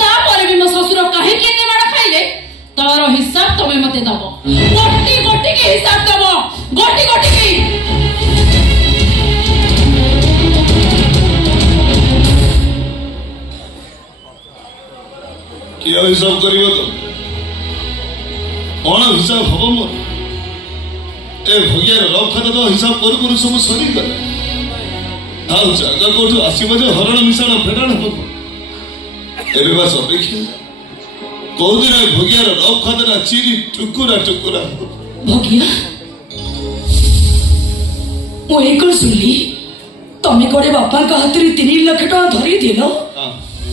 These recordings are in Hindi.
तापर भी मो ससुर कहीं केते माड़ खाइले तार हिसाब तमे मते दबो गोटी गोटी के हिसाब दबो गोटी गोटी की क्या हिसाब करियो तो कौन हिसाब हम मोर ए भगियार रखा तो हिसाब करू करू सब सरी गले आउ जागा कोठु आसीबो जे हरण मिसाण फेडाण हो एबे बस अपेक्षा कोदिन भगियार रखा देना चिरी टुकुरा टुकुरा भगिया मो एक सुनली तमे कोडे बापा का हाथ रे 3 लाख टका धरी दिलो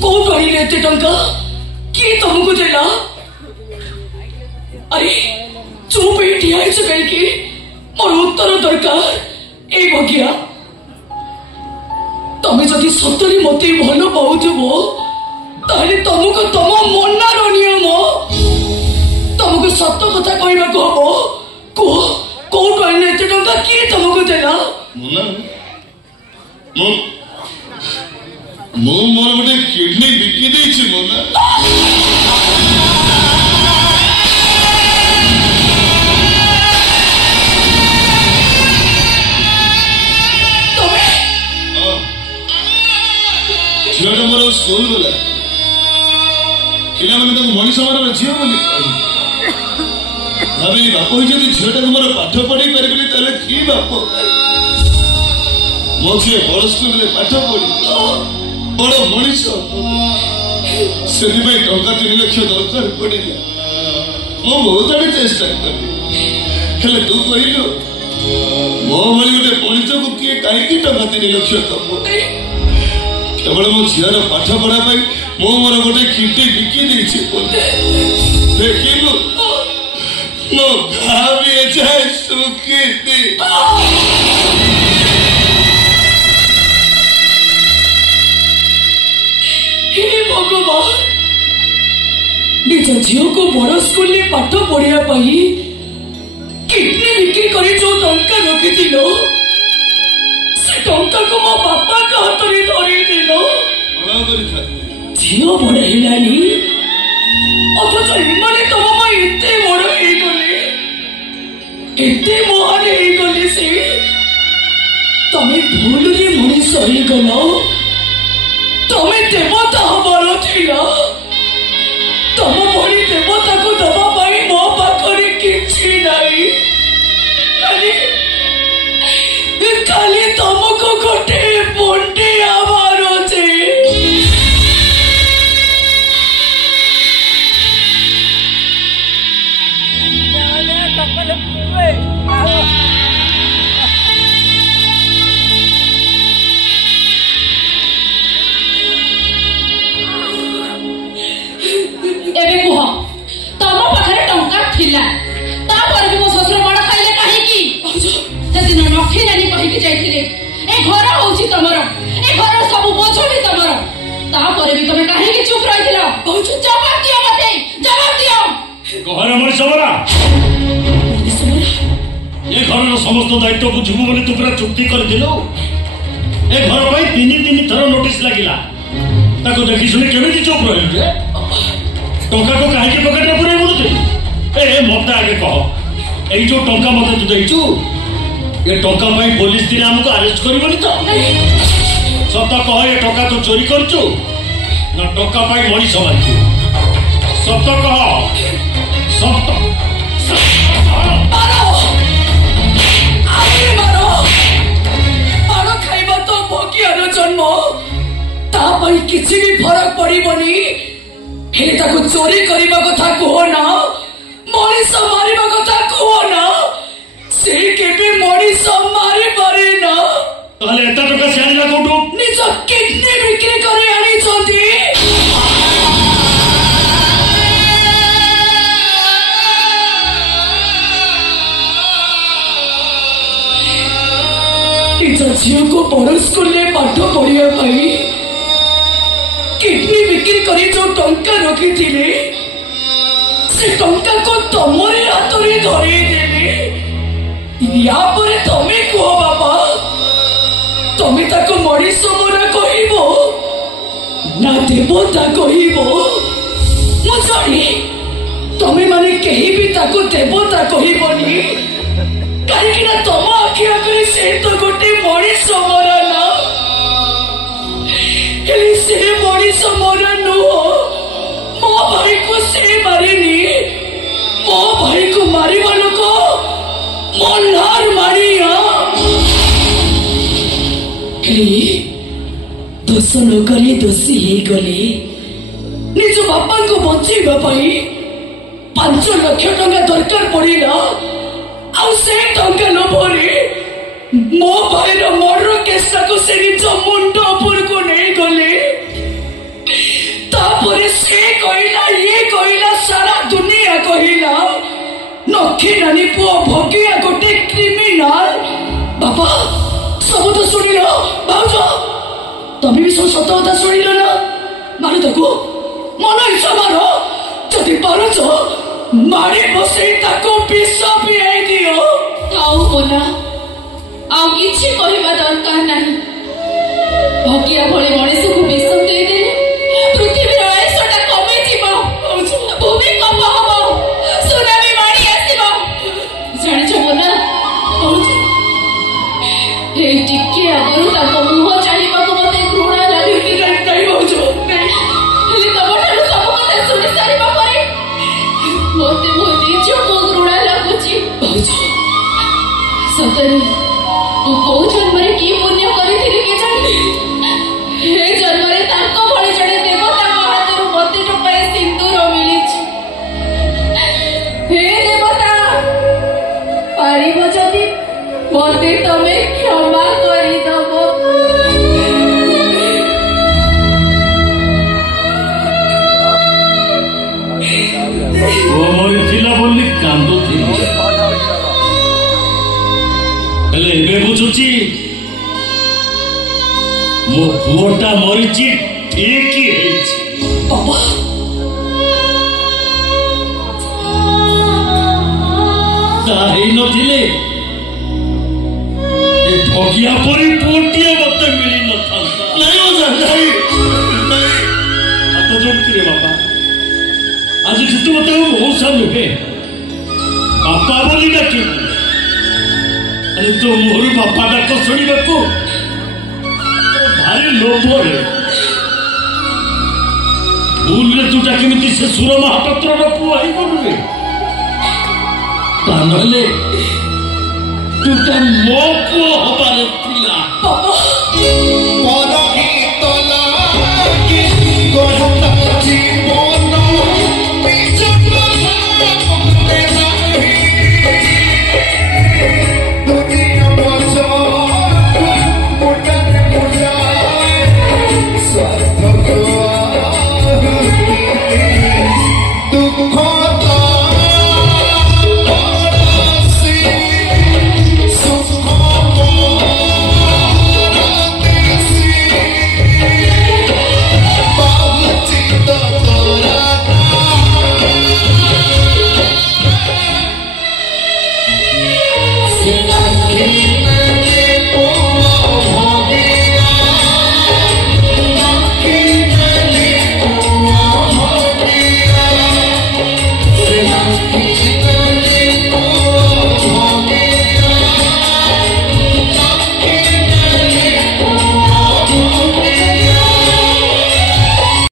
कोठ आइले एते टंका की तुमको देला अरे चुप बैठी है से कहीं मोर उत्तर दरकार ए भगिया तमे जदि सतरी मते भलो पाउथबो ताले तुमको तम मनर नियम तुमको सत्य कथा कहबा कहबो को कोठ आइले एते टंका की तुमको देला मो मोर गोटे किडनी बिकी देछि मोना झील मोर स्कूल गला पिला मैंने मनीष मानव झील बोली भाभी बाप होती झीलटा मोर पाठ पढ़ी पारि ताले कि बाप मो झी बड़ स्कूल पाठ पढ़ी बड़ मनीष से टंका 3 लाख दरकार पड़ा मो बहुत आड़े चेष्टा कली तू कहलु मो भाई गोटे मनीष को किए कहीं टंका 3 लाख दब केवल मो झीर पाठ पढ़ा मो मोर गोटे किडनी बिकी देखिलु मो भाभी जाए सुखी भगवान निज झील को बड़ स्कूल में पाठ पढ़िया किडनी बिक्री कर जो टंका रखी से टंका को मो बापा का हाथ में धरी झील बड़ है अथच इमाने तुम एते बड़ गले एते महान गले से तमें भूल मनीष गल तमें देवता हमार थिला तम भरी देवता को दबा मो पाखरे किछि नाही खाली तुमको गोटे बंटे आवार छे समस्त दायित्व बुझबू बोली तू पूरा चुक्ति कर दिलु ए घर भाई 3 थर नोटिस लागिला ताको देखि सुनी केमिति चुप रहिल रे टंका को काहे के पॉकेट में पुराई बोलते ए मत आगे कह ए जो टंका मते तू देइचू ये टंका भाई पुलिस दिन हमको अरेस्ट करबनी तो सत कह ये टंका तो चोरी करचू ना टंका भाई मनी समाजू सत कह सत जन्म किसी भी फरक पड़बनी चोरी करने कथा कहना मनीष मारिबा कथा कहना से केबे मनीष मारि पारे ना ताले एता टका से आनिला कोठू निज किडनी बिक्री करे आनी छथि झील को बड़ स्कूल में पाठ पढ़ा किडनी बिक्री कर जो टंका रखी से टंका को तुमरी हाथ में धरदेले या तमें कह बाबा तमें मनीष मोरा कह ना देवता कह जानी तमे माने कहीं भी ताको देवता कहबनी कहीं तुम आखि आगे से तो गोटे मनीष मरा ना से मनीष मरा नुह मो भाई को से मारिनी मो भाई को मारी लोक मल्हार मारिया दोष न करे दोषी हो गले निज बापा को बचेबा 5 लाख टंका दरकार पड़ा से टंका लोभरे मो भाई मर्डर केस से निज मुंड उपर को नहीं गले से कहला ये कहला सारा दुनिया कहला नखी नानी पुओ भगिया गोटे क्रिमिनाल बाबा सब तो शुण भाज तमें भी सब सत कथा शुण ना मार ताको मन इच्छा मार जदि पारुच मारी बसई विष पियाई दियो मोना आउ किछि कहवा दरकार नहीं भगिया भले मनीष को विष देदेले पृथ्वीर आयुषटा कमी जीव भूमिकंप हम सुनामी माड़ी आसब जानिछ मोना टिके आगु मुह चाहिए मत घृणा लगे कहीं भाज तम ठार सब कथा शुणी सारा मत मो निज को घृणा लगुच सतरे कौ जन्म कि पुण्य करी के जानी हे जन्म भली जड़े देवता हाथ मत टोपाए सिंदूर मिली हे देवता पारिब जदि मत तमे क्षमा करदब बुझुची मो पुओटा मरीची ठीक ही बाबा नथिले ठगिया परी पुओटिए मत मिली न था हाथ जोड़ती बाबा आज तू मत मौसा नुहे बापा बोली डाक तो मोर बापा डाक शुणा भारी लोभ रे भूल रे तू केमी से सुर महापात्र पुआ रे तानले तू मो पुआ हबारे पिला दुख